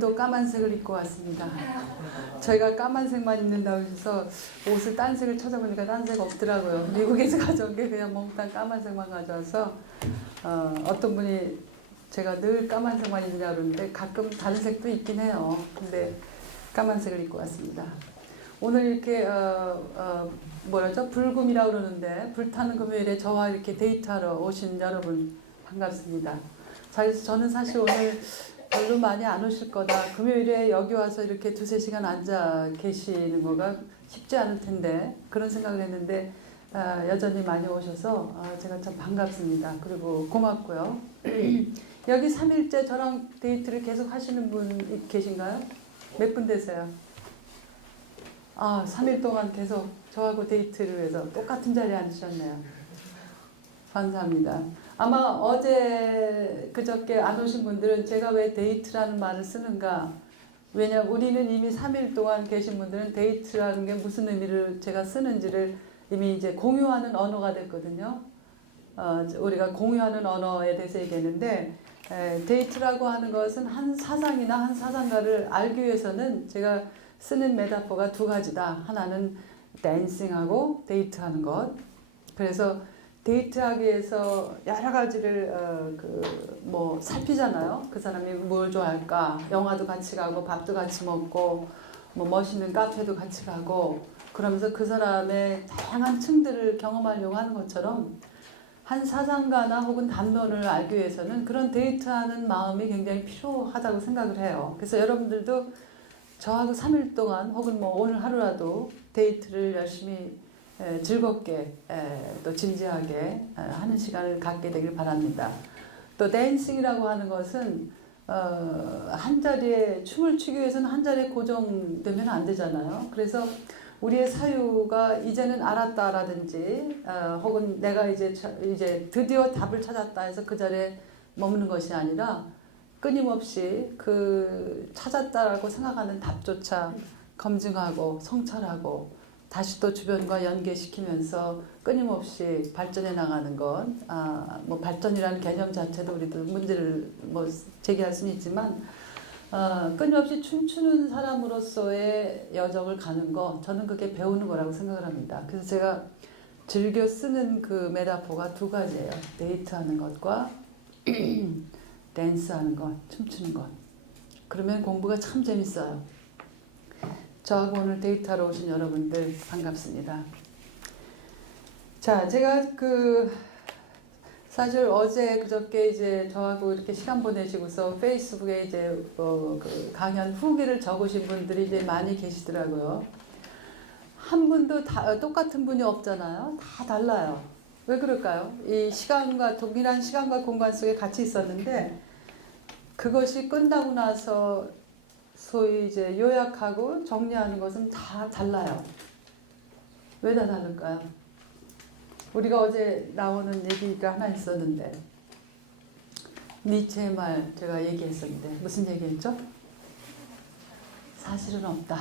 오늘도 까만색을 입고 왔습니다. 저희가 까만색만 입는다고 해서 옷을 딴 색을 찾아보니까 딴 색 없더라고요. 미국에서 가져온 게 그냥 몽땅 까만색만 가져와서 어떤 분이 제가 늘 까만색만 입느냐 그러는데 가끔 다른 색도 있긴 해요. 근데 까만색을 입고 왔습니다. 오늘 이렇게 뭐라죠? 불금이라고 그러는데 불타는 금요일에 저와 이렇게 데이트하러 오신 여러분 반갑습니다. 자, 그래서 저는 사실 오늘 별로 많이 안 오실 거다. 금요일에 여기 와서 이렇게 2-3시간 앉아 계시는 거가 쉽지 않을 텐데 그런 생각을 했는데 여전히 많이 오셔서 제가 참 반갑습니다. 그리고 고맙고요. 여기 3일째 저랑 데이트를 계속 하시는 분 계신가요? 몇 분 되세요? 3일 동안 계속 저하고 데이트를 해서 똑같은 자리에 앉으셨네요. 감사합니다. 아마 어제 그저께 안 오신 분들은 제가 왜 데이트라는 말을 쓰는가, 왜냐하면 우리는 이미 3일 동안 계신 분들은 데이트라는 게 무슨 의미를 제가 쓰는지를 이미 이제 공유하는 언어가 됐거든요. 우리가 공유하는 언어에 대해서 얘기했는데 데이트라고 하는 것은 한 사상이나 한 사상가를 알기 위해서는 제가 쓰는 메타포가 두 가지다. 하나는 댄싱하고 데이트하는 것. 그래서 데이트하기 위해서 여러 가지를 살피잖아요. 그 사람이 뭘 좋아할까? 영화도 같이 가고 밥도 같이 먹고 뭐 멋있는 카페도 같이 가고 그러면서 그 사람의 다양한 층들을 경험하려고 하는 것처럼 한 사상가나 혹은 담론을 알기 위해서는 그런 데이트하는 마음이 굉장히 필요하다고 생각을 해요. 그래서 여러분들도 저하고 3일 동안 혹은 뭐 오늘 하루라도 데이트를 열심히 즐겁게 또 진지하게 하는 시간을 갖게 되길 바랍니다. 또 댄싱이라고 하는 것은 한 자리에 춤을 추기 위해서는 한 자리에 고정되면 안 되잖아요. 그래서 우리의 사유가 이제는 알았다라든지 혹은 내가 이제 드디어 답을 찾았다 해서 그 자리에 머무는 것이 아니라 끊임없이 그 찾았다라고 생각하는 답조차 검증하고 성찰하고 다시 또 주변과 연계시키면서 끊임없이 발전해 나가는 것, 뭐 발전이라는 개념 자체도 우리도 문제를 뭐 제기할 수는 있지만, 끊임없이 춤추는 사람으로서의 여정을 가는 거, 저는 그게 배우는 거라고 생각을 합니다. 그래서 제가 즐겨 쓰는 그 메타포가 두 가지예요. 데이트하는 것과 댄스하는 것, 춤추는 것. 그러면 공부가 참 재밌어요. 저하고 오늘 데이트하러 오신 여러분들 반갑습니다. 자, 제가 사실 어제 그저께 이제 저하고 이렇게 시간 보내시고서 페이스북에 이제 그 강연 후기를 적으신 분들이 이제 많이 계시더라고요. 한 분도 다 똑같은 분이 없잖아요. 다 달라요. 왜 그럴까요? 이 시간과 동일한 시간과 공간 속에 같이 있었는데 그것이 끝나고 나서 소위 이제 요약하고 정리하는 것은 다 달라요. 왜 다 다를까요? 우리가 어제 나오는 얘기가 하나 있었는데 니체의 말 제가 얘기했었는데 무슨 얘기했죠? 사실은 없다.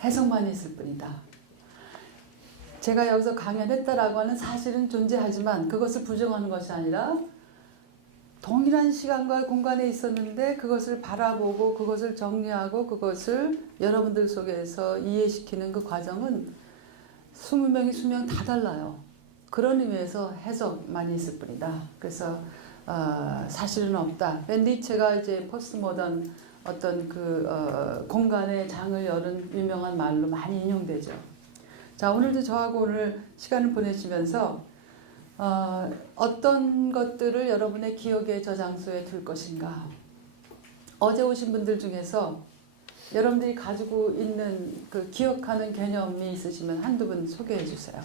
해석만 있을 뿐이다. 제가 여기서 강연했다라고 하는 사실은 존재하지만 그것을 부정하는 것이 아니라 동일한 시간과 공간에 있었는데 그것을 바라보고 그것을 정리하고 그것을 여러분들 속에서 이해시키는 그 과정은 20명이 20명 다 달라요. 그런 의미에서 해석만이 있을 뿐이다. 그래서 사실은 없다. 니체가 이제 포스트 모던 어떤 공간의 장을 여는 유명한 말로 많이 인용되죠. 자, 오늘도 저하고 오늘 시간을 보내시면서 어떤 것들을 여러분의 기억의 저장소에 둘 것인가. 어제 오신 분들 중에서 여러분들이 가지고 있는 그 기억하는 개념이 있으시면 한두 분 소개해 주세요.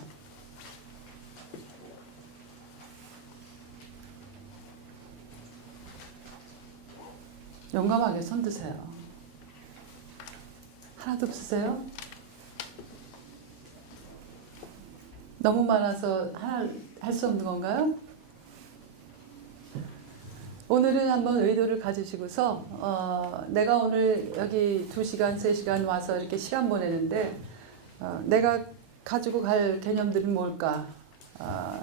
용감하게 손 드세요. 하나도 없으세요? 너무 많아서 하나 할 수 없는 건가요? 오늘은 한번 의도를 가지시고서 내가 오늘 여기 2시간, 3시간 와서 이렇게 시간 보내는데 내가 가지고 갈 개념들은 뭘까?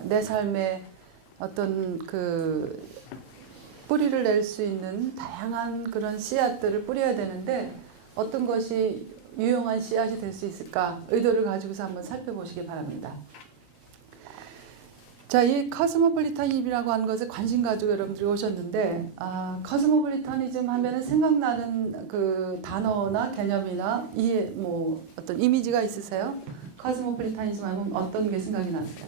내 삶에 어떤 뿌리를 낼 수 있는 다양한 그런 씨앗들을 뿌려야 되는데 어떤 것이 유용한 씨앗이 될 수 있을까 의도를 가지고서 한번 살펴보시기 바랍니다. 자, 이 코스모폴리타니즘이라고 하는 것에 관심 가지고 여러분들이 오셨는데 코스모폴리타니즘 하면은 생각나는 그 단어나 개념이나 뭐 어떤 이미지가 있으세요? 코스모폴리타니즘 하면 어떤 게 생각이 나세요?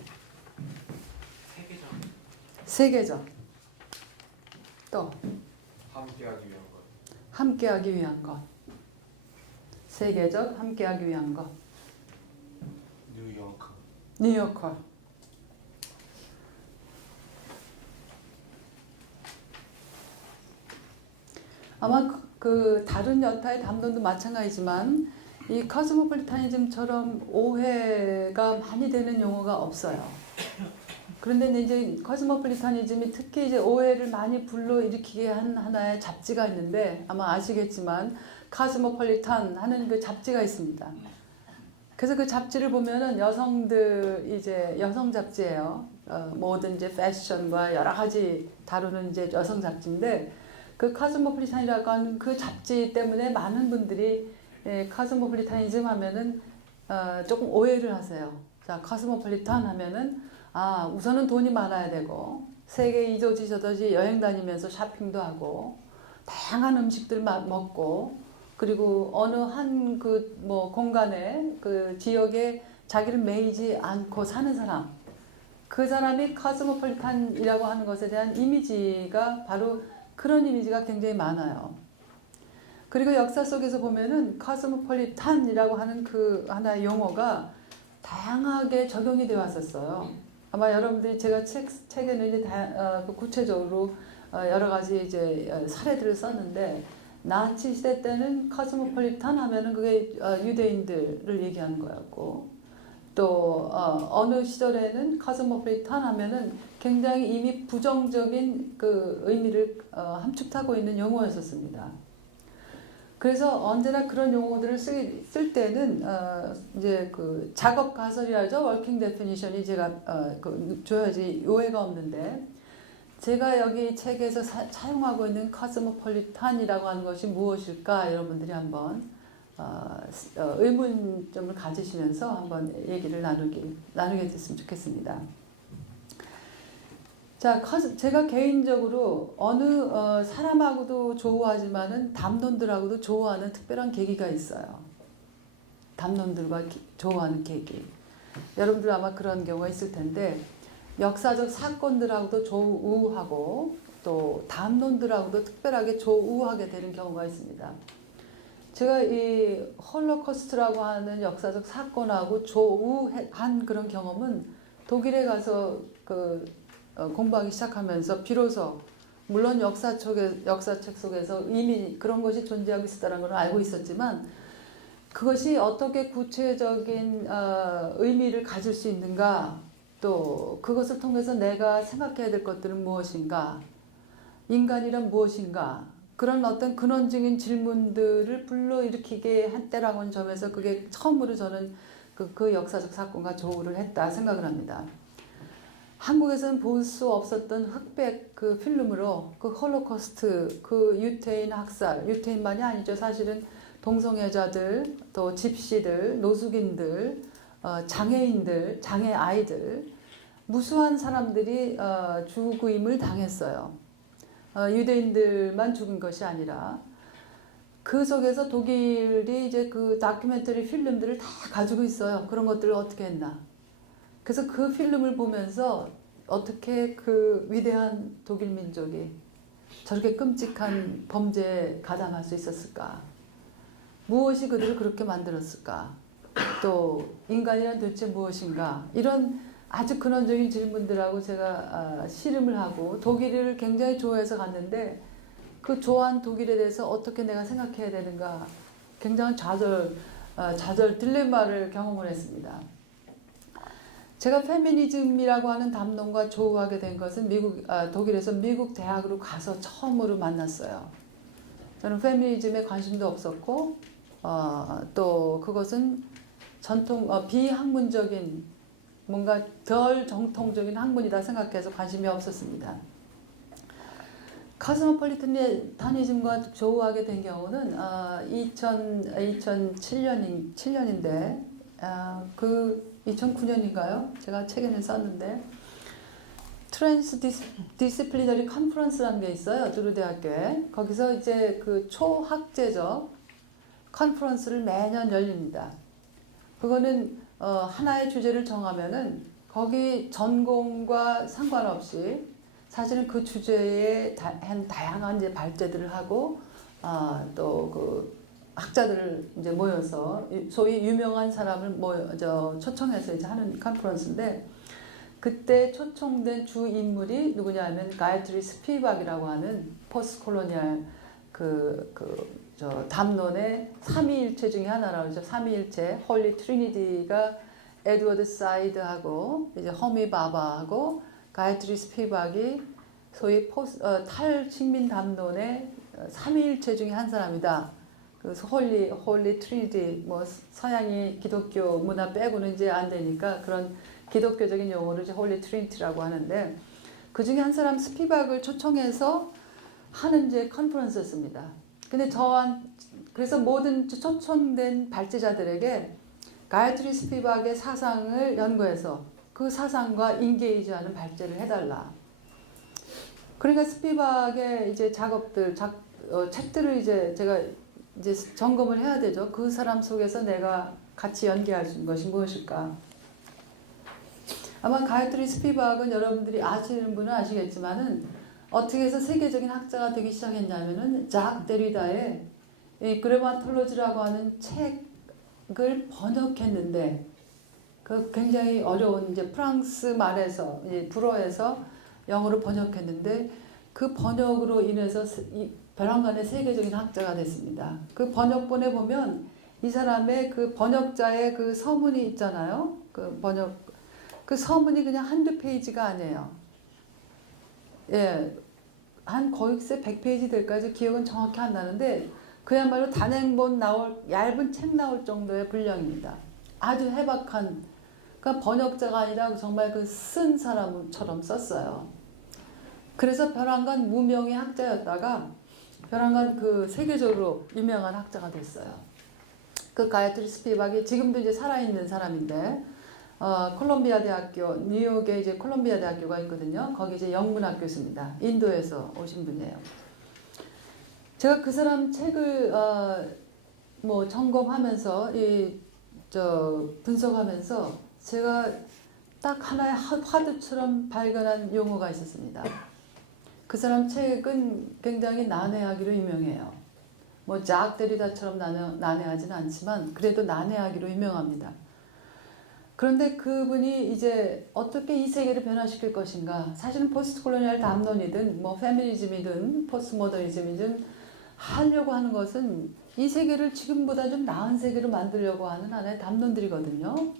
세계적. 세계적. 또 함께하기 위한 것. 함께하기 위한 것. 세계적 함께하기 위한 것. 뉴요크. 뉴요커. 아마 그 다른 여타의 담론도 마찬가지지만 이 코스모폴리타니즘처럼 오해가 많이 되는 용어가 없어요. 그런데 이제 코스모폴리타니즘이 특히 이제 오해를 많이 불러일으키게 한 하나의 잡지가 있는데 아마 아시겠지만 코스모폴리탄 하는 그 잡지가 있습니다. 그래서 그 잡지를 보면은 여성들 이제 여성 잡지예요. 모든 이제 패션과 여러 가지 다루는 이제 여성 잡지인데 그 코스모폴리탄이라고 하는 그 잡지 때문에 많은 분들이 코스모폴리타니즘 하면은 조금 오해를 하세요. 자, 코스모폴리탄 하면은 우선은 돈이 많아야 되고 세계 이조지 저조지 여행 다니면서 쇼핑도 하고 다양한 음식들 먹고 그리고 어느 한 그 뭐 공간에 그 지역에 자기를 매이지 않고 사는 사람 그 사람이 코스모폴리탄이라고 하는 것에 대한 이미지가 바로 그런 이미지가 굉장히 많아요. 그리고 역사 속에서 보면은 코스모폴리탄이라고 하는 그 하나의 용어가 다양하게 적용이 되어 왔었어요. 아마 여러분들이 제가 책에는 이제 구체적으로 여러 가지 이제 사례들을 썼는데 나치 시대 때는 코스모폴리탄 하면은 그게 유대인들을 얘기하는 거였고 또 어느 시절에는 코스모폴리탄 하면은 굉장히 이미 부정적인 그 의미를 함축하고 있는 용어였었습니다. 그래서 언제나 그런 용어들을 쓸 때는 이제 그 작업 가설이라죠. 워킹 데피니션이 제가 줘야지 오해가 없는데 제가 여기 책에서 사용하고 있는 코스모폴리탄이라고 하는 것이 무엇일까 여러분들이 한번 의문점을 가지시면서 한번 얘기를 나누게 됐으면 좋겠습니다. 자, 제가 개인적으로 어느 사람하고도 좋아하지만은 담론들하고도 좋아하는 특별한 계기가 있어요. 담론들과 좋아하는 계기. 여러분들 아마 그런 경우가 있을 텐데 역사적 사건들하고도 조우하고 또 담론들하고도 특별하게 조우하게 되는 경우가 있습니다. 제가 이 홀로코스트라고 하는 역사적 사건하고 조우한 그런 경험은 독일에 가서 공부하기 시작하면서 비로소 물론 역사책 속에서 이미 그런 것이 존재하고 있었다는 걸 알고 있었지만 그것이 어떻게 구체적인 의미를 가질 수 있는가 또 그것을 통해서 내가 생각해야 될 것들은 무엇인가 인간이란 무엇인가 그런 어떤 근원적인 질문들을 불러일으키게 한 때라는 점에서 그게 처음으로 저는 그 역사적 사건과 조우를 했다 생각을 합니다. 한국에서는 볼 수 없었던 흑백 그 필름으로 그 홀로코스트 그 유태인 학살 유태인만이 아니죠. 사실은 동성애자들 또 집시들 노숙인들 장애인들 장애 아이들 무수한 사람들이 죽임을 당했어요. 유대인들만 죽은 것이 아니라 그 속에서 독일이 이제 그 다큐멘터리 필름들을 다 가지고 있어요. 그런 것들을 어떻게 했나. 그래서 그 필름을 보면서 어떻게 그 위대한 독일 민족이 저렇게 끔찍한 범죄에 가담할 수 있었을까? 무엇이 그들을 그렇게 만들었을까? 또 인간이란 도대체 무엇인가? 이런 아주 근원적인 질문들하고 제가 씨름을 하고 독일을 굉장히 좋아해서 갔는데 그 좋아한 독일에 대해서 어떻게 내가 생각해야 되는가 굉장한 좌절 딜레마를 경험을 했습니다. 제가 페미니즘이라고 하는 담론과 조우하게 된 것은 독일에서 미국 대학으로 가서 처음으로 만났어요. 저는 페미니즘에 관심도 없었고 또 그것은 비학문적인 뭔가 덜 정통적인 학문이다 생각해서 관심이 없었습니다. 카스모폴리타니즘과 조우하게 된 경우는 2007년인데 그 2009년인가요? 제가 책에는 썼는데 트랜스 디시플리너리 컨퍼런스라는 게 있어요. 두루 대학교에. 거기서 이제 그 초학제적 컨퍼런스를 매년 열립니다. 그거는 하나의 주제를 정하면은 거기 전공과 상관없이 사실은 그 주제에 다양한 이제 발제들을 하고 또 그 학자들을 이제 모여서 소위 유명한 사람을 초청해서 이제 하는 컨퍼런스인데 그때 초청된 주 인물이 누구냐면 가야트리 스피박이라고 하는 포스트 콜로니얼 담론의 삼위일체 중에 하나라고 하죠. 삼위일체 홀리 트리니티가 에드워드 사이드하고 이제 허미 바바하고 가야트리 스피박이 소위 탈식민 담론의 삼위일체 중에 한 사람이다. 그래서 홀리 트리니티 뭐 서양이 기독교 문화 빼고는 이제 안 되니까 그런 기독교적인 용어를 이제 홀리 트리니티라고 하는데 그 중에 한 사람 스피박을 초청해서 하는 이제 컨퍼런스였습니다. 근데 그래서 모든 초청된 발제자들에게 가야트리 스피박의 사상을 연구해서 그 사상과 인게이지하는 발제를 해달라. 그러니까 스피박의 이제 책들을 이제 제가 이제 점검을 해야 되죠. 그 사람 속에서 내가 같이 연계할 수 있는 것이 무엇일까? 아마 가야트리 스피박은 여러분들이 아시는 분은 아시겠지만은 어떻게 해서 세계적인 학자가 되기 시작했냐면은 작 데리다의 이 그래마톨로지라고 하는 책을 번역했는데 그 굉장히 어려운 이제 프랑스 말에서 불어에서 영어로 번역했는데 그 번역으로 인해서 벼랑간의 세계적인 학자가 됐습니다. 그 번역본에 보면 이 사람의 그 번역자의 그 서문이 있잖아요. 그 서문이 그냥 한두 페이지가 아니에요. 예, 한 거의 100페이지 될까지 기억은 정확히 안 나는데 그야말로 단행본 얇은 책 나올 정도의 분량입니다. 아주 해박한, 그러니까 번역자가 아니라 정말 그 쓴 사람처럼 썼어요. 그래서 벼랑간 무명의 학자였다가 벼랑간 그 세계적으로 유명한 학자가 됐어요. 그 가야트리 스피박이 지금도 이제 살아있는 사람인데 콜롬비아 대학교, 뉴욕에 이제 콜롬비아 대학교가 있거든요. 거기 이제 영문학 교수입니다. 인도에서 오신 분이에요. 제가 그 사람 책을 점검하면서 분석하면서 제가 딱 하나의 화두처럼 발견한 용어가 있었습니다. 그 사람 책은 굉장히 난해하기로 유명해요. 뭐 작 데리다처럼 난해하지는 않지만 그래도 난해하기로 유명합니다. 그런데 그분이 이제 어떻게 이 세계를 변화시킬 것인가, 사실은 포스트 콜로니얼 담론이든 뭐 페미니즘이든 포스트 모더니즘이든 하려고 하는 것은 이 세계를 지금보다 좀 나은 세계로 만들려고 하는 하나의 담론들이거든요.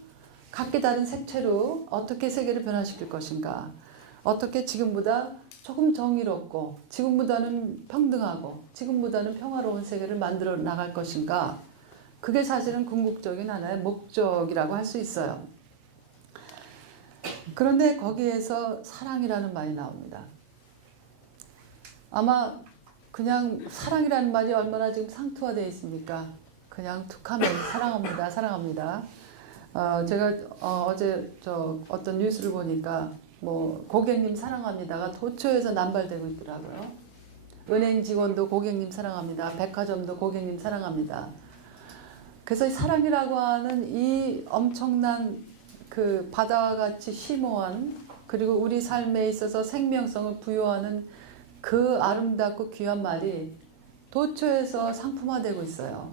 각기 다른 색채로 어떻게 세계를 변화시킬 것인가, 어떻게 지금보다 조금 정의롭고 지금보다는 평등하고 지금보다는 평화로운 세계를 만들어 나갈 것인가, 그게 사실은 궁극적인 하나의 목적이라고 할 수 있어요. 그런데 거기에서 사랑이라는 말이 나옵니다. 아마 그냥 사랑이라는 말이 얼마나 지금 상투화되어 있습니까? 그냥 툭하면 사랑합니다, 사랑합니다. 제가 어제 어떤 뉴스를 보니까 뭐 고객님 사랑합니다가 도처에서 남발되고 있더라고요. 은행 직원도 고객님 사랑합니다. 백화점도 고객님 사랑합니다. 그래서 사랑이라고 하는 이 엄청난 그 바다와 같이 심오한, 그리고 우리 삶에 있어서 생명성을 부여하는 그 아름답고 귀한 말이 도처에서 상품화되고 있어요.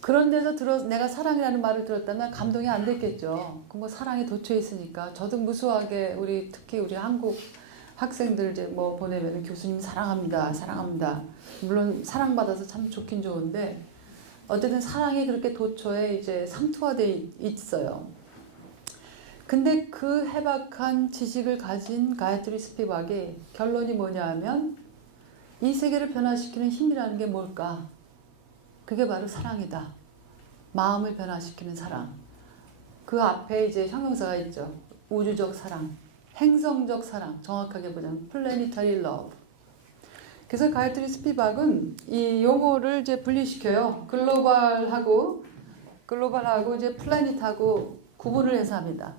그런 데서 내가 사랑이라는 말을 들었다면 감동이 안 됐겠죠. 그 사랑이 도처에 있으니까 저도 무수하게 특히 우리 한국 학생들 이제 뭐 보내면 교수님 사랑합니다, 사랑합니다. 물론 사랑받아서 참 좋긴 좋은데 어쨌든 사랑이 그렇게 도처에 이제 상투화돼 있어요. 근데 그 해박한 지식을 가진 가야트리 스피박의 결론이 뭐냐 하면 이 세계를 변화시키는 힘이라는 게 뭘까? 그게 바로 사랑이다. 마음을 변화시키는 사랑. 그 앞에 이제 형용사가 있죠. 우주적 사랑, 행성적 사랑, 정확하게 보자면 planetary love. 그래서 가야트리 스피박은 이 용어를 이제 분리시켜요. 글로벌하고 이제 플래닛하고 구분을 해서 합니다.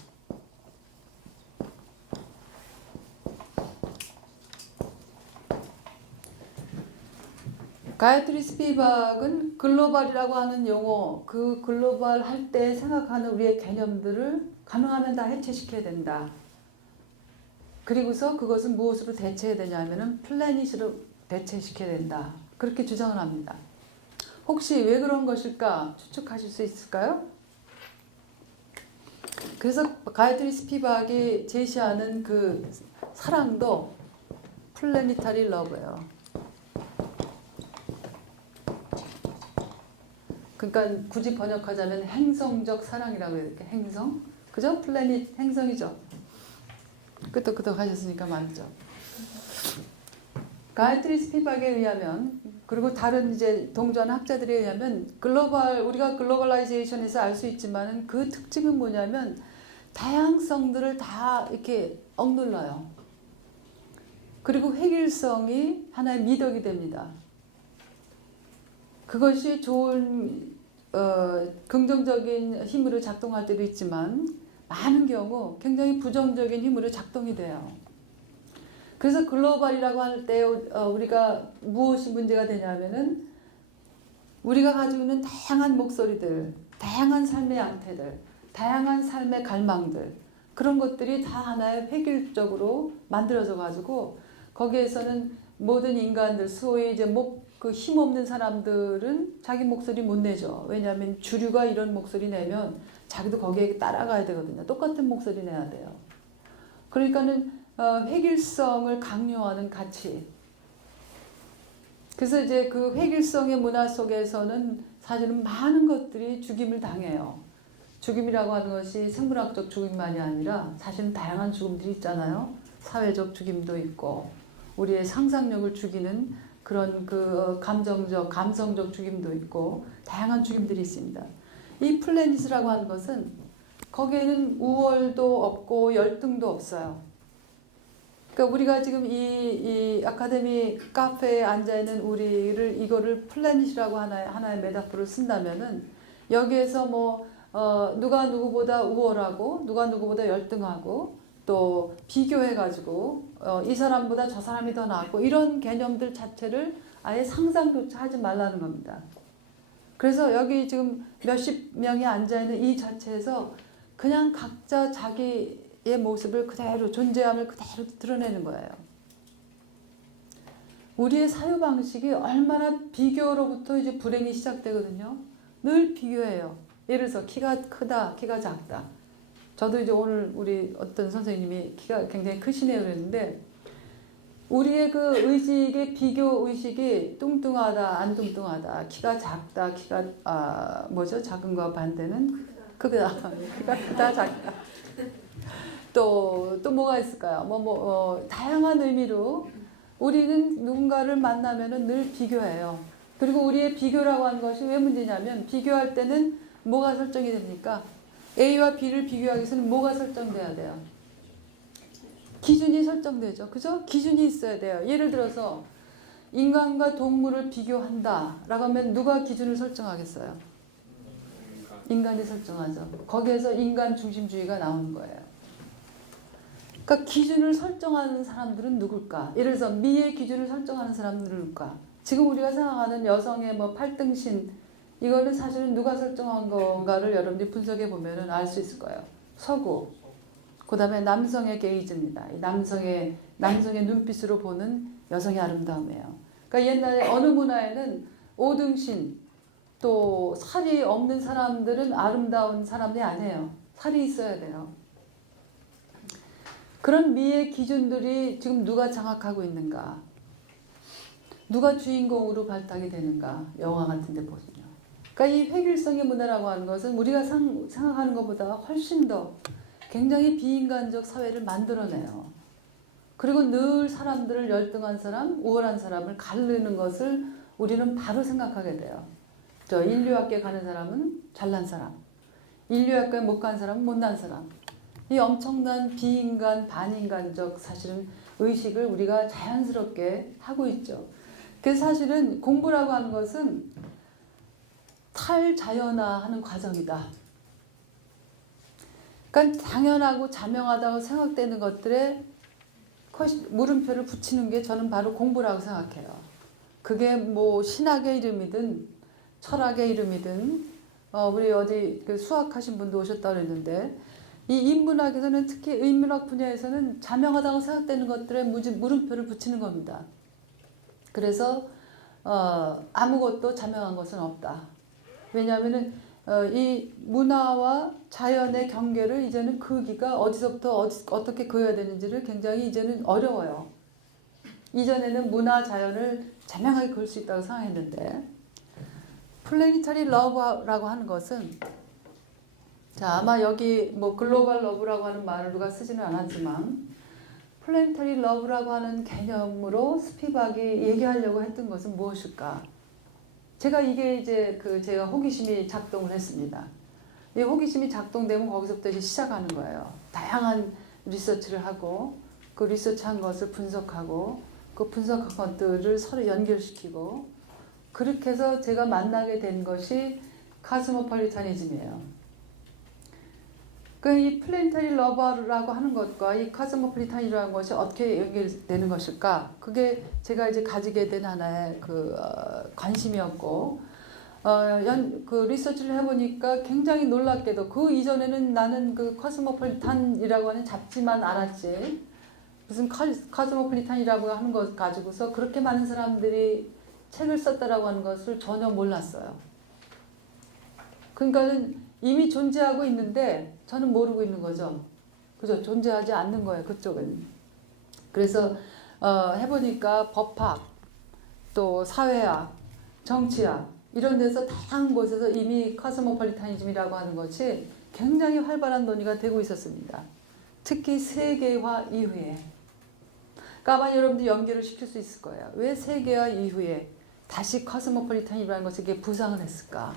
가야트리 스피박은 글로벌이라고 하는 용어, 그 글로벌 할 때 생각하는 우리의 개념들을 가능하면 다 해체시켜야 된다. 그리고서 그것은 무엇으로 대체해야 되냐면은 플래닛으로 대체시켜야 된다. 그렇게 주장을 합니다. 혹시 왜 그런 것일까 추측하실 수 있을까요? 그래서 가야트리 스피박이 제시하는 그 사랑도 플래니타리 러브예요. 그러니까 굳이 번역하자면 행성적 사랑이라고 해야 될까요? 행성? 그죠? 플래닛 행성이죠. 끄덕끄덕 하셨으니까 맞죠. 가야트리 스피박에 의하면 그리고 다른 이제 동조한 학자들에 의하면 우리가 글로벌라이제이션에서 알 수 있지만은 그 특징은 뭐냐면 다양성들을 다 이렇게 억눌러요. 그리고 획일성이 하나의 미덕이 됩니다. 그것이 좋은 긍정적인 힘으로 작동할 때도 있지만 많은 경우 굉장히 부정적인 힘으로 작동이 돼요. 그래서 글로벌이라고 할 때 우리가 무엇이 문제가 되냐면은 우리가 가지고 있는 다양한 목소리들, 다양한 삶의 양태들, 다양한 삶의 갈망들 그런 것들이 다 하나의 획일적으로 만들어져 가지고 거기에서는 모든 인간들 소위 이제 그 힘없는 사람들은 자기 목소리 못 내죠. 왜냐하면 주류가 이런 목소리 내면 자기도 거기에 따라가야 되거든요. 똑같은 목소리 내야 돼요. 그러니까는 획일성을 강요하는 가치. 그래서 이제 그 획일성의 문화 속에서는 사실은 많은 것들이 죽임을 당해요. 죽임이라고 하는 것이 생물학적 죽임만이 아니라 사실은 다양한 죽음들이 있잖아요. 사회적 죽임도 있고 우리의 상상력을 죽이는 그런 그 감성적 죽임도 있고 다양한 죽임들이 있습니다. 이 플래닛이라고 하는 것은 거기에는 우월도 없고 열등도 없어요. 그러니까 우리가 지금 이 아카데미 카페에 앉아 있는 우리를 이거를 플래닛이라고 하나의 메타포를 쓴다면은 여기에서 뭐 누가 누구보다 우월하고 누가 누구보다 열등하고 또 비교해가지고 이 사람보다 저 사람이 더 낫고 이런 개념들 자체를 아예 상상조차 하지 말라는 겁니다. 그래서 여기 지금 몇십 명이 앉아있는 이 자체에서 그냥 각자 자기의 모습을 그대로 존재함을 그대로 드러내는 거예요. 우리의 사유방식이 얼마나 비교로부터 이제 불행이 시작되거든요. 늘 비교해요. 예를 들어서 키가 크다, 키가 작다. 저도 이제 오늘 우리 어떤 선생님이 키가 굉장히 크시네요 그랬는데 우리의 그 의식의 비교 의식이 뚱뚱하다 안 뚱뚱하다 키가 작다 키가 작은 거와 반대는 크다 키가 크다 작다 또 뭐가 있을까요? 다양한 의미로 우리는 누군가를 만나면은 늘 비교해요. 그리고 우리의 비교라고 하는 것이 왜 문제냐면 비교할 때는 뭐가 설정이 됩니까? A와 B를 비교하기 위해서는 뭐가 설정돼야 돼요? 기준이 설정되죠. 그죠? 기준이 있어야 돼요. 예를 들어서 인간과 동물을 비교한다 라고 하면 누가 기준을 설정하겠어요? 인간이 설정하죠. 거기에서 인간 중심주의가 나오는 거예요. 그러니까 기준을 설정하는 사람들은 누굴까? 예를 들어서 미의 기준을 설정하는 사람들은 누굴까? 지금 우리가 생각하는 여성의 팔등신 이거는 사실은 누가 설정한 건가를 여러분들이 분석해 보면 알 수 있을 거예요. 서구. 그 다음에 남성의 게이즈입니다. 남성의 눈빛으로 보는 여성의 아름다움이에요. 그러니까 옛날에 어느 문화에는 오등신 또 살이 없는 사람들은 아름다운 사람이 아니에요. 살이 있어야 돼요. 그런 미의 기준들이 지금 누가 장악하고 있는가? 누가 주인공으로 발탁이 되는가? 영화 같은 데 보시면. 그러니까 이 획일성의 문화라고 하는 것은 우리가 생각하는 것보다 훨씬 더 굉장히 비인간적 사회를 만들어내요. 그리고 늘 사람들을 열등한 사람, 우월한 사람을 가르는 것을 우리는 바로 생각하게 돼요. 인류학계 가는 사람은 잘난 사람, 인류학교에 못 간 사람은 못난 사람. 이 엄청난 비인간, 반인간적 사실은 의식을 우리가 자연스럽게 하고 있죠. 그래서 사실은 공부라고 하는 것은 탈자연화하는 과정이다. 그러니까 당연하고 자명하다고 생각되는 것들에 물음표를 붙이는 게 저는 바로 공부라고 생각해요. 그게 뭐 신학의 이름이든 철학의 이름이든 우리 어디 그 수학하신 분도 오셨다고 그랬는데 이 인문학에서는 특히 인문학 분야에서는 자명하다고 생각되는 것들에 물음표를 붙이는 겁니다. 그래서 아무것도 자명한 것은 없다. 왜냐하면은 이 문화와 자연의 경계를 이제는 그기가 어디서부터 어떻게 그어야 되는지를 굉장히 이제는 어려워요. 이전에는 문화 자연을 자명하게 그을 수 있다고 생각했는데 플래니터리 러브라고 하는 것은 자 아마 여기 뭐 글로벌 러브라고 하는 말을 누가 쓰지는 않았지만 플래니터리 러브라고 하는 개념으로 스피박이 얘기하려고 했던 것은 무엇일까? 제가 이게 이제 제가 호기심이 작동을 했습니다. 이 호기심이 작동되면 거기서부터 이제 시작하는 거예요. 다양한 리서치를 하고 그 리서치한 것을 분석하고 그 분석한 것들을 서로 연결시키고 그렇게 해서 제가 만나게 된 것이 카스모폴리타니즘이에요. 이 플래니터리 러버라고 하는 것과 이 카스모폴리탄이라는 것이 어떻게 연결되는 것일까? 그게 제가 이제 가지게 된 하나의 관심이었고, 그 리서치를 해보니까 굉장히 놀랍게도 그 이전에는 나는 그 카스모폴리탄이라고 하는 잡지만 알았지, 무슨 카스모폴리탄이라고 하는 것 가지고서 그렇게 많은 사람들이 책을 썼다라고 하는 것을 전혀 몰랐어요. 그러니까는 이미 존재하고 있는데 저는 모르고 있는 거죠. 그죠? 존재하지 않는 거예요. 그쪽은. 그래서 해보니까 법학, 또 사회학, 정치학 이런 데서 다양한 곳에서 이미 카스모폴리타니즘이라고 하는 것이 굉장히 활발한 논의가 되고 있었습니다. 특히 세계화 이후에. 그러니까 아마 여러분들 연결을 시킬 수 있을 거예요. 왜 세계화 이후에 다시 카스모폴리탄이라는 것에게 부상을 했을까?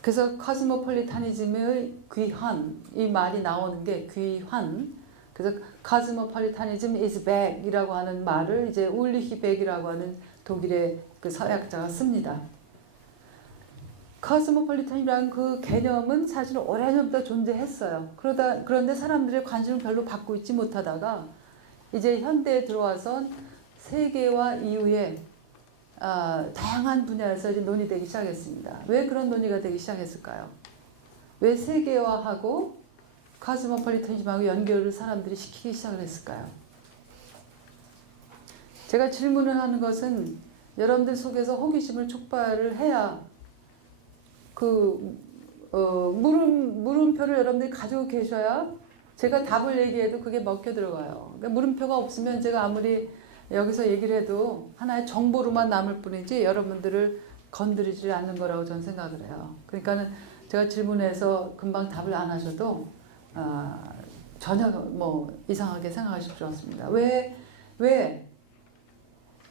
그래서 카스모폴리타니즘의 귀환, 이 말이 나오는 게 귀환. 그래서 카스모폴리타니즘 is back 이라고 하는 말을 이제 울리히 백이라고 하는 독일의 그 사회학자가 씁니다. 카스모폴리탄이라는 그 개념은 사실 오래전부터 존재했어요. 그런데 사람들의 관심을 별로 받고 있지 못하다가 이제 현대에 들어와서 세계화 이후에 다양한 분야에서 이제 논의되기 시작했습니다. 왜 그런 논의가 되기 시작했을까요? 왜 세계화하고 카스모폴리탄이즘하고 연결을 사람들이 시키기 시작을 했을까요? 제가 질문을 하는 것은 여러분들 속에서 호기심을 촉발을 해야 물음표를 여러분들이 가지고 계셔야 제가 답을 얘기해도 그게 먹혀 들어가요. 그러니까 물음표가 없으면 제가 아무리 여기서 얘기를 해도 하나의 정보로만 남을 뿐이지 여러분들을 건드리지 않는 거라고 저는 생각을 해요. 그러니까는 제가 질문해서 금방 답을 안 하셔도 전혀 뭐 이상하게 생각하실 필요 없습니다.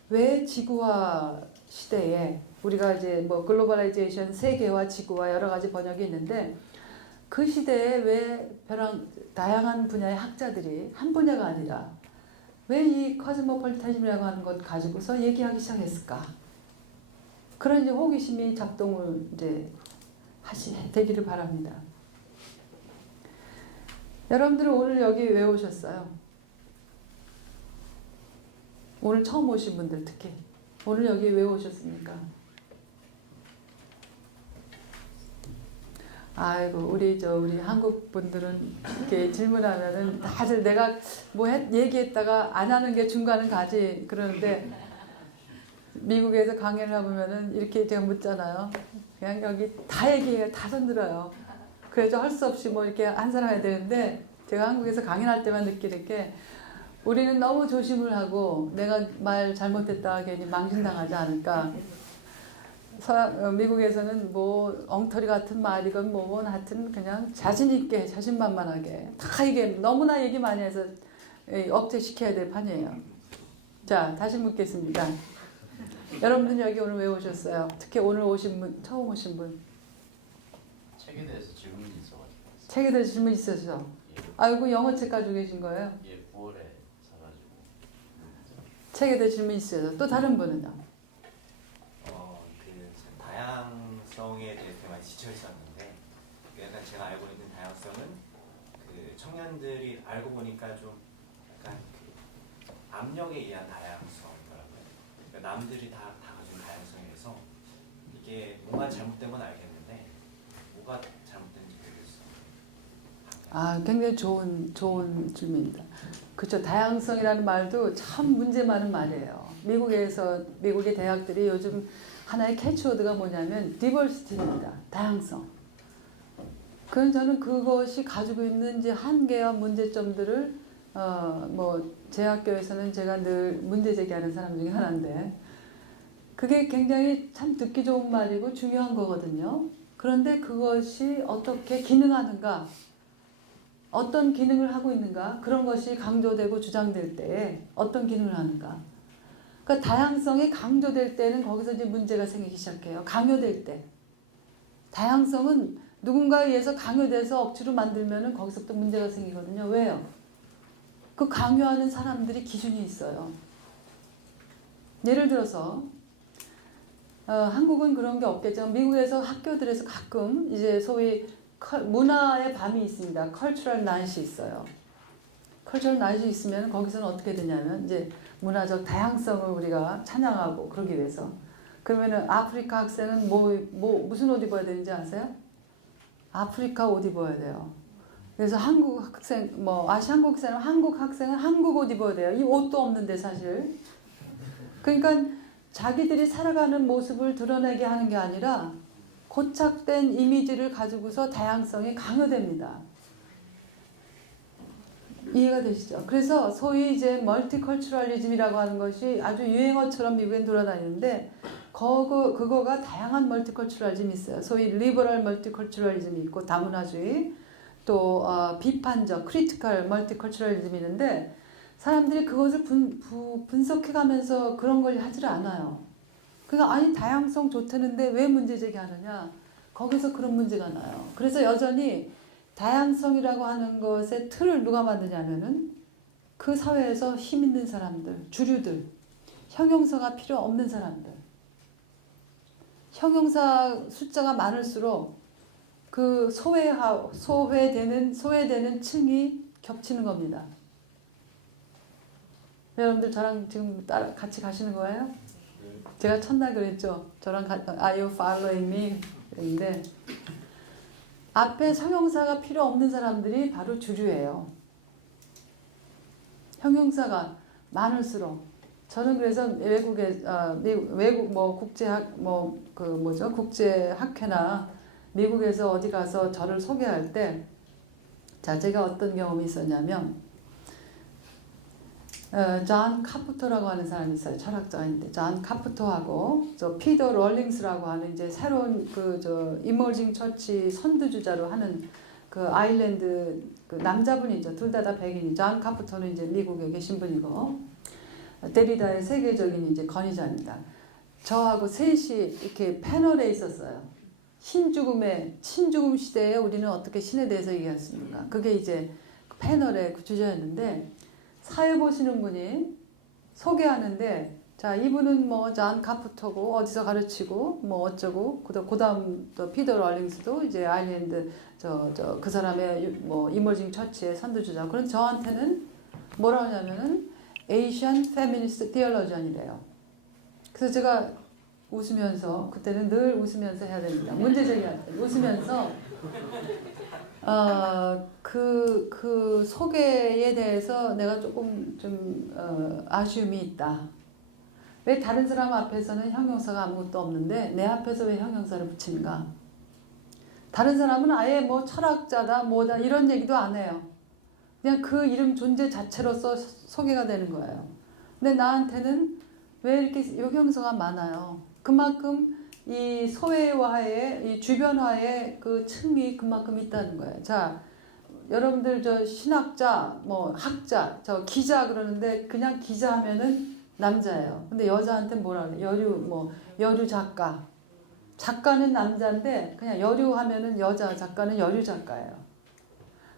왜 지구화 시대에 우리가 이제 뭐 글로벌라이제이션, 세계화, 지구화 여러 가지 번역이 있는데 그 시대에 왜 다양한 분야의 학자들이 한 분야가 아니라 왜 이 카스모폴리타니즘이라고 하는 것 가지고서 얘기하기 시작했을까? 그런 이제 호기심이 작동을 이제 되기를 바랍니다. 여러분들은 오늘 여기 왜 오셨어요? 오늘 처음 오신 분들 특히 오늘 여기 왜 오셨습니까? 아이고 우리 한국 분들은 이렇게 질문하면은 다들 내가 뭐 얘기했다가 안 하는 게 중간은 가지 그러는데 미국에서 강연을 해보면은 이렇게 제가 묻잖아요. 그냥 여기 다 얘기해요. 다 손들어요. 그래서 할 수 없이 뭐 이렇게 한 사람 해야 되는데 제가 한국에서 강연할 때만 느끼는 게 우리는 너무 조심을 하고 내가 말 잘못했다 괜히 망신당하지 않을까. 미국에서는 뭐 엉터리 같은 말이건 뭐건 하여튼 그냥 자신 있게 자신만만하게 다 이게 너무나 얘기 많이 해서 억제시켜야 될 판이에요. 자 다시 묻겠습니다. 여러분들 여기 오늘 왜 오셨어요? 특히 오늘 오신 분 처음 오신 분 책에 대해서 질문이 있어가지고. 책에 대해서 질문 있으셔서 예. 아이고 영어책 가지고 계신 거예요? 예, 9월에 사가지고. 책에 대해 질문 있어요. 또 다른 분은요? 그 다양성에 대해서 많이 지쳐 있었는데 약간 제가 알고 있는 다양성은 그 청년들이 알고 보니까 좀 약간 그 압력에 의한 다양성이더라고요. 그러니까 남들이 다 가진 다양성이라서 이게 뭔가 잘못된 건 알겠는데 뭐가 잘못된지 모르겠어요. 아, 굉장히 좋은 질문입니다. 그렇죠. 다양성이라는 말도 참 문제 많은 말이에요. 미국의 대학들이 요즘 하나의 캐치워드가 뭐냐면 diversity입니다. 다양성. 그래서 저는 그것이 가지고 있는 이제 한계와 문제점들을 제 학교에서는 제가 늘 문제 제기하는 사람 중에 하나인데 그게 굉장히 참 듣기 좋은 말이고 중요한 거거든요. 그런데 그것이 어떻게 기능하는가, 어떤 기능을 하고 있는가, 그런 것이 강조되고 주장될 때 어떤 기능을 하는가. 그러니까 다양성이 강조될 때는 거기서 이제 문제가 생기기 시작해요. 강요될 때. 다양성은 누군가에 의해서 강요돼서 억지로 만들면은 거기서부터 문제가 생기거든요. 왜요? 그 강요하는 사람들이 기준이 있어요. 예를 들어서 한국은 그런 게 없겠죠. 미국에서 학교들에서 가끔 이제 소위 문화의 밤이 있습니다. 컬처럴 나잇이 있어요. 컬처럴 나잇이 있으면 거기서는 어떻게 되냐면 이제 문화적 다양성을 우리가 찬양하고 그러기 위해서 그러면은 아프리카 학생은 무슨 옷 입어야 되는지 아세요? 아프리카 옷 입어야 돼요. 그래서 한국 학생 아시아 한국 학생은 한국 옷 입어야 돼요. 이 옷도 없는데 사실. 그러니까 자기들이 살아가는 모습을 드러내게 하는 게 아니라 고착된 이미지를 가지고서 다양성이 강요됩니다. 이해가 되시죠? 그래서 소위 이제 멀티컬처럴리즘이라고 하는 것이 아주 유행어처럼 미국엔 돌아다니는데 그거가 다양한 멀티컬처럴리즘이 있어요. 소위 리버럴 멀티컬처럴리즘이 있고 다문화주의 또 비판적 크리티컬 멀티컬처럴리즘이 있는데 사람들이 그것을 분석해가면서 그런 걸 하질 않아요. 그러니까 아니 다양성 좋다는데 왜 문제 제기하느냐. 거기서 그런 문제가 나요. 그래서 여전히 다양성이라고 하는 것의 틀을 누가 만드냐면은 그 사회에서 힘 있는 사람들, 주류들, 형용사가 필요 없는 사람들. 형용사 숫자가 많을수록 그 소외되는 층이 겹치는 겁니다. 여러분들 저랑 지금 같이 가시는 거예요? 제가 첫날 그랬죠. 저랑 Are you following me? 그랬는데 앞에 형용사가 필요 없는 사람들이 바로 주류예요. 형용사가 많을수록 저는 그래서 외국 국제학회나 미국에서 어디 가서 저를 소개할 때 제가 어떤 경험이 있었냐면 존 카프터라고 하는 사람이 있어요. 철학자인데 존 카프터하고 저 피터 롤링스라고 하는 이제 새로운 이머징 처치 선두주자로 하는 그 아일랜드 그 남자분이죠. 둘 다 백인이. 존 카프터는 이제 미국에 계신 분이고 데리다의 세계적인 이제 권위자입니다. 저하고 셋이 이렇게 패널에 있었어요. 신죽음 시대에 우리는 어떻게 신에 대해서 얘기했습니까? 그게 이제 패널의 그 주제였는데 사회 보시는 분이 소개하는데 자 이분은 존 카프터고 어디서 가르치고 어쩌고 그다음 또 피터 롤링스도 이제 아일랜드 그 사람의 이머징 처치의 선두주자. 그런 저한테는 뭐라 하냐면은 에이시안 페미니스트 티얼로전이래요. 그래서 제가 웃으면서 그때는 늘 웃으면서 해야 됩니다. 문제 제기할 때 웃으면서 그 소개에 대해서 내가 조금 좀 아쉬움이 있다. 왜 다른 사람 앞에서는 형용사가 아무것도 없는데 내 앞에서 왜 형용사를 붙이는가? 다른 사람은 아예 철학자다 뭐다 이런 얘기도 안 해요. 그냥 그 이름 존재 자체로서 소개가 되는 거예요. 근데 나한테는 왜 이렇게 형용사가 많아요? 그만큼 이 소외화의 이 주변화의 그 층이 그만큼 있다는 거예요. 자, 여러분들 저 신학자, 학자, 저 기자 그러는데 그냥 기자 하면은 남자예요. 근데 여자한테 뭐라 그래? 여류 작가. 작가는 남자인데 그냥 여류 하면은 여자 작가는 여류 작가예요.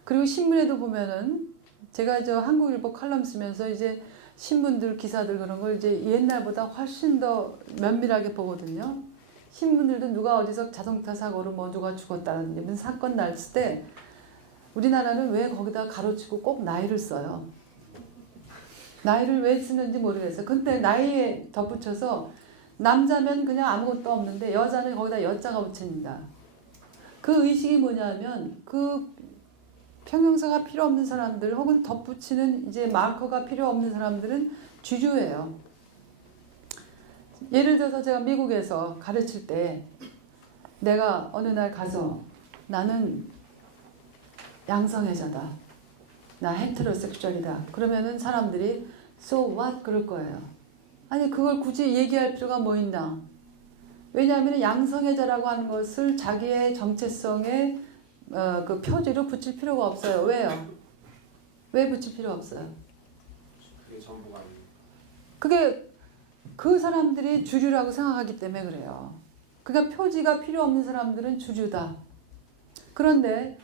그리고 신문에도 보면은 제가 한국일보 칼럼 쓰면서 이제 신문들 기사들 그런 걸 이제 옛날보다 훨씬 더 면밀하게 보거든요. 신문들도 누가 어디서 자동차 사고로 뭐 누가 죽었다든지 무슨 사건 났을 때 우리나라는 왜 거기다 가로치고 꼭 나이를 써요. 나이를 왜 쓰는지 모르겠어요. 근데 나이에 덧붙여서 남자면 그냥 아무것도 없는데 여자는 거기다 여자가 붙입니다. 그 의식이 뭐냐면 그 평형사가 필요 없는 사람들 혹은 덧붙이는 이제 마커가 필요 없는 사람들은 주주예요. 예를 들어서 제가 미국에서 가르칠 때 내가 어느 날 가서 나는 양성애자다. 나 헤테로섹슈얼이다. 그러면은 사람들이 so what 그럴 거예요. 아니 그걸 굳이 얘기할 필요가 뭐 있나. 왜냐하면 양성애자라고 하는 것을 자기의 정체성에 그 표지로 붙일 필요가 없어요. 왜요? 왜 붙일 필요 없어요? 그게 전부가 아니에요. 그게 그 사람들이 주주라고 생각하기 때문에 그래요. 그러니까 표지가 필요 없는 사람들은 주주다. 그런데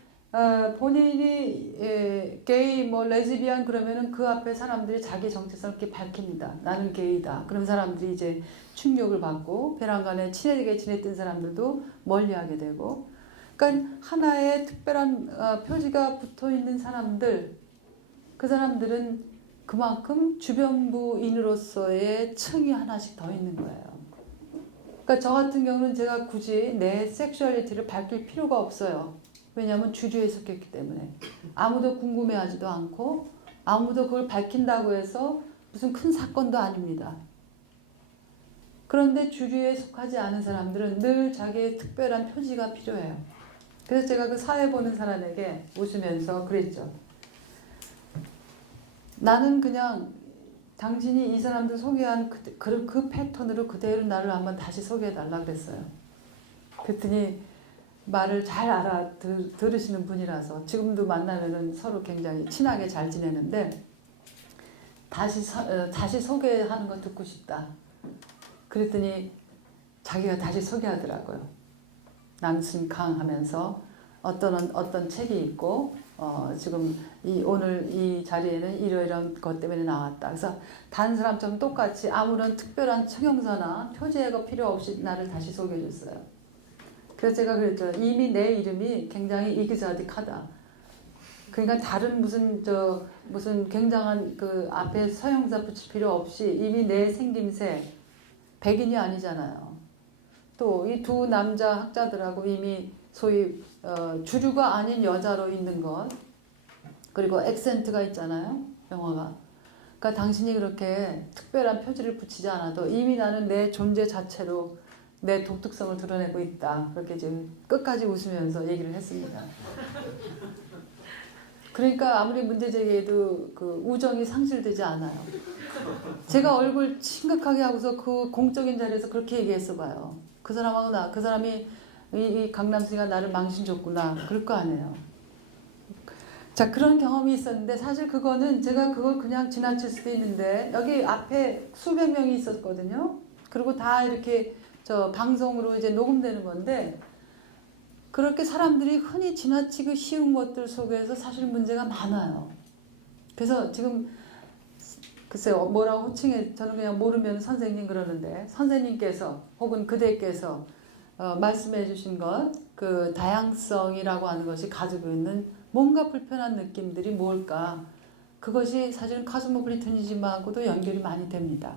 본인이 게이 뭐 레즈비안 그러면은 그 앞에 사람들이 자기 정체성을 이렇게 밝힙니다. 나는 게이다. 그럼 사람들이 이제 충격을 받고 베란간에 친하게 지냈던 사람들도 멀리하게 되고. 그러니까 하나의 특별한 표지가 붙어 있는 사람들, 그 사람들은 그만큼 주변부인으로서의 층이 하나씩 더 있는 거예요. 그러니까 저 같은 경우는 제가 굳이 내 섹슈얼리티를 밝힐 필요가 없어요. 왜냐하면 주주에 속했기 때문에 아무도 궁금해하지도 않고 아무도 그걸 밝힌다고 해서 무슨 큰 사건도 아닙니다. 그런데 주주에 속하지 않은 사람들은 늘 자기의 특별한 표지가 필요해요. 그래서 제가 그 사회 보는 사람에게 웃으면서 그랬죠. 나는 그냥 당신이 이 사람들 소개한 그 패턴으로 그대로 나를 한번 다시 소개해달라 그랬어요. 그랬더니 말을 잘 들으시는 분이라서 지금도 만나면은 서로 굉장히 친하게 잘 지내는데 다시 소개하는 거 듣고 싶다. 그랬더니 자기가 다시 소개하더라고요. 남순강 하면서 어떤 책이 있고 지금 오늘 이 자리에는 이러이러한 것 때문에 나왔다. 그래서 다른 사람처럼 똑같이 아무런 특별한 청형사나 표제가 필요 없이 나를 다시 소개해 줬어요. 그래서 제가 그랬죠. 이미 내 이름이 굉장히 이그자딕하다. 그러니까 다른 무슨 굉장한 그 앞에 서형사 붙일 필요 없이 이미 내 생김새 백인이 아니잖아요. 또 이 두 남자 학자들하고 이미 소위 주류가 아닌 여자로 있는 것 그리고 액센트가 있잖아요. 영화가. 그러니까 당신이 그렇게 특별한 표지를 붙이지 않아도 이미 나는 내 존재 자체로 내 독특성을 드러내고 있다. 그렇게 지금 끝까지 웃으면서 얘기를 했습니다. 그러니까 아무리 문제 제기해도 그 우정이 상실되지 않아요. 제가 얼굴 심각하게 하고서 그 공적인 자리에서 그렇게 얘기했어 봐요. 그 사람하고 그 사람이 이 강남순이가 나를 망신 줬구나. 그럴 거 아니에요. 자, 그런 경험이 있었는데 사실 그거는 제가 그걸 그냥 지나칠 수도 있는데 여기 앞에 수백 명이 있었거든요. 그리고 다 이렇게 방송으로 이제 녹음되는 건데 그렇게 사람들이 흔히 지나치기 쉬운 것들 속에서 사실 문제가 많아요. 그래서 지금 글쎄요 뭐라고 호칭해 저는 그냥 모르면 선생님 그러는데 선생님께서 혹은 그대께서 말씀해 주신 것 그 다양성이라고 하는 것이 가지고 있는 뭔가 불편한 느낌들이 뭘까 그것이 사실은 카스모폴리타니즘하고도 연결이 많이 됩니다.